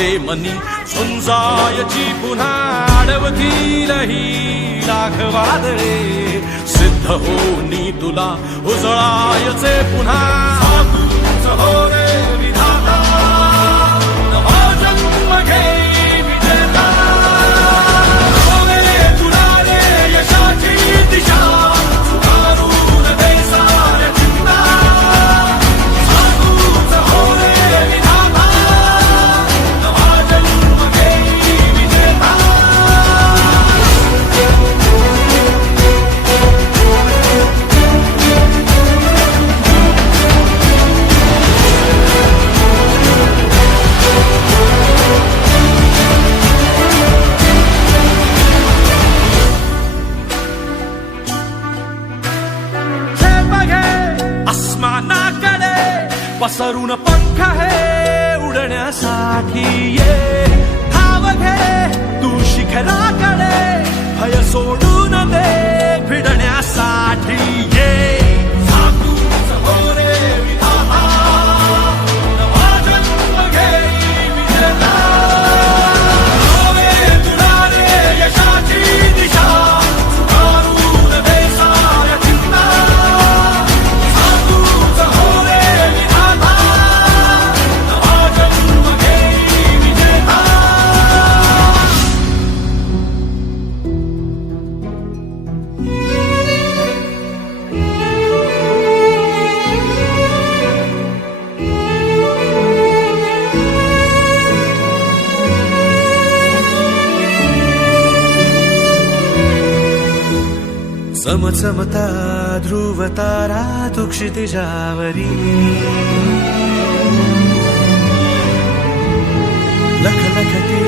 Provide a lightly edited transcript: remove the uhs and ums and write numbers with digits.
भावे मनी झुंजायची पुन्हा अडवतील ही लाख वादळे सिद्ध होनी तुला उजळायचे पुन्हा तूच हो रे विधाता नवा जन्म घेई विजेता हो रे तुला रे यशाची दिशा सुधारून दे साऱ्या चिंता तूच हो रे विधाता नवा जन्म घेई विजेता आसमानाकडे पसरून पंख हे उडण्यासाठी ये धाव घे तू शिखराकडे भय सोडून दे भिडण्यासाठी ये तूच हो रे विधाता नवा जन्म घेई विजेता हो रे तुला रे यशाची दिशा सुधारून दे साऱ्या चिंता तूच हो रे विधाता नवा जन्म घेई विजेता चमचमता ध्रुव तारा तू क्षितिजावरी लख लखती